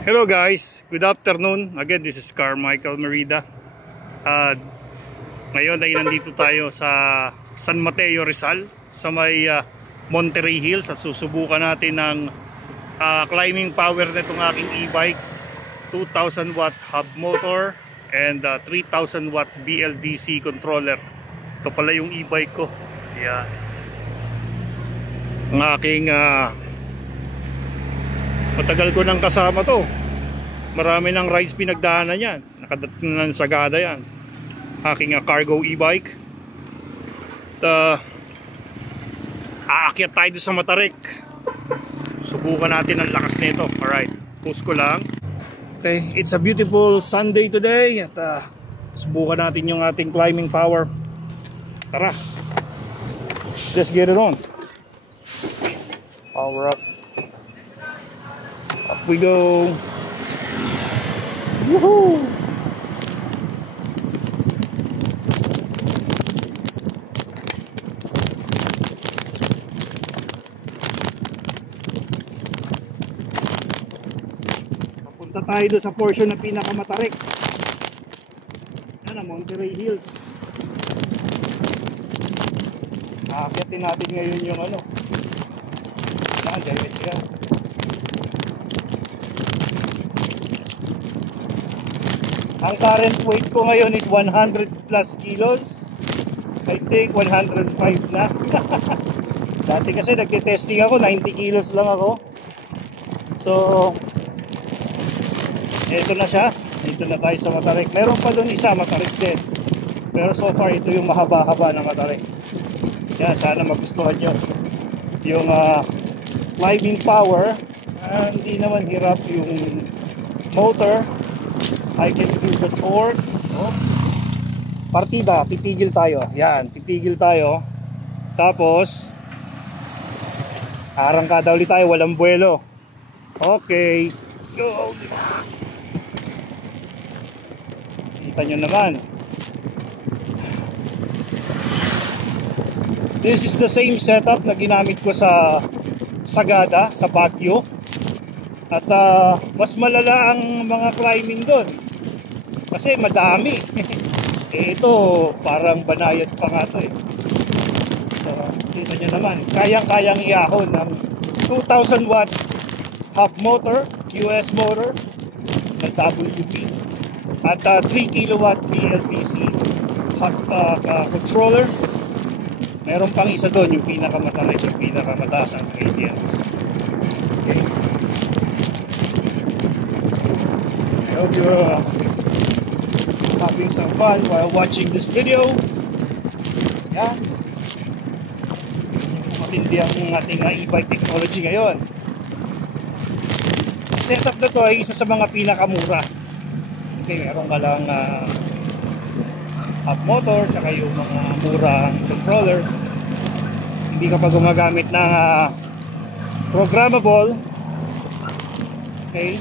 Hello guys, good afternoon. Again, this is Carmichael Merida. Ngayon ay nandito tayo sa San Mateo, Rizal, sa may Monterey Hills. At susubukan natin ng climbing power nitong aking e-bike. 2,000 watt hub motor and 3,000 watt BLDC controller. Ito pala yung e-bike ko. Yan. Ang aking matagal ko nang kasama to. Marami ng rides pinagdaanan yan. Nakadating ng sagada yan. Aking cargo e-bike. Aakyat tayo sa Matarik. Subukan natin ang lakas nito. Alright, post ko lang. Okay, it's a beautiful Sunday today. At subukan natin yung ating climbing power. Tara, let's get it on. Power up. Up we go. Woohoo! Papunta tayo doon sa portion na pinakamatarik. Yan ang Monterey Hills. Aakyatin natin ngayon yung ano. Yan, diretso yan. Ang current weight ko ngayon is 100 plus kilos. I think 105 na. Dati kasi nagte-testing ako, 90 kilos lang ako. So, ito na siya. Dito na tayo sa Matarik. Meron pa doon isa, Matarik din. Pero so far, ito yung mahaba-haba na Matarik. Kaya sana magustuhan nyo yung climbing power. Hindi naman hirap yung motor. I can feel the torque. Oops. Partida, titigil tayo. Yan, titigil tayo. Tapos arangkada ulit tayo, walang buwelo. Okay, let's go. Kita nyo naman. This is the same setup na ginamit ko sa Sagada, sa Baguio. At mas malala ang mga climbing doon kasi madami. Ito parang banayad pa nga ito eh. So kita nyo naman, kayang-kayang iahon ng 2,000 watt hub motor, US motor na WP at 3 kilowatt BLDC hub controller. Meron pang isa doon, yung pinakamatarik, yung pinakamataas ang gradient. Okay, I hope you're having some fun while watching this video. Yan. Matindi ang ating e-bike technology ngayon. Ang setup na to ay isa sa mga pinakamura. Okay, meron ka lang hub motor, tsaka yung mga murang controller. Hindi ka pa gumagamit ng programmable. Okay,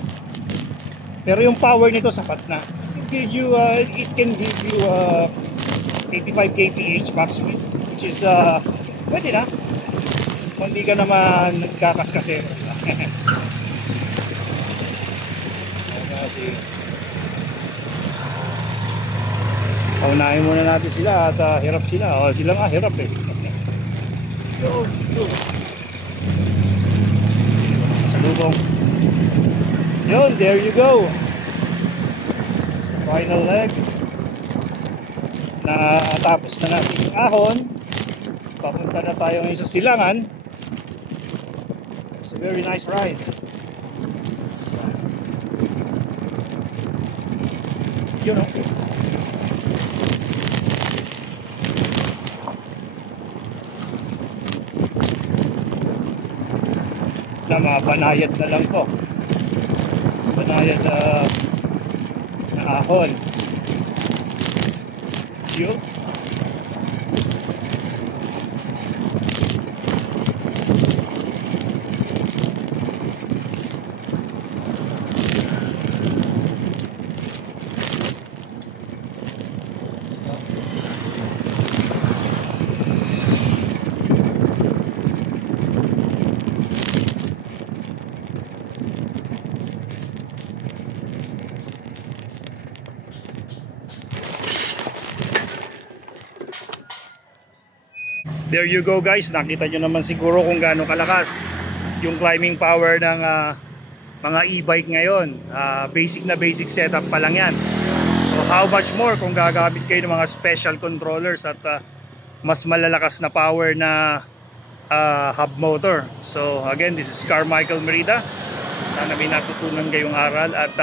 pero yung power nito sapat na. It can give you 85 kph max speed, which is pwede na kung hindi ka naman nagkakaskasero. Paunahin muna natin sila at hirap sila. Sila nga hirap eh. Go. Salubong. Yun, there you go. Final leg na tapos na natin yung ahon. Papunta na tayo ngayon sa silangan. It's a very nice ride. You know, na mabanayad na lang to. Banayad ahon. Yun. there you go guys, nakita nyo naman siguro kung gaano kalakas yung climbing power ng mga e-bike ngayon. Basic na basic setup pa lang yan. So how much more kung gagamit kayo ng mga special controllers at mas malalakas na power na hub motor. So again, this is Carmichael Merida. Sana may natutunan kayong aral at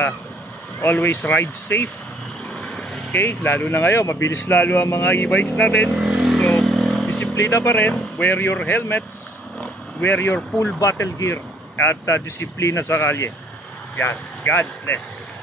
always ride safe. Okay, lalo na ngayon, mabilis lalo ang mga e-bikes natin. So disiplina pa rin, wear your helmets, wear your full battle gear at disiplina sa kalye. Yan, God bless.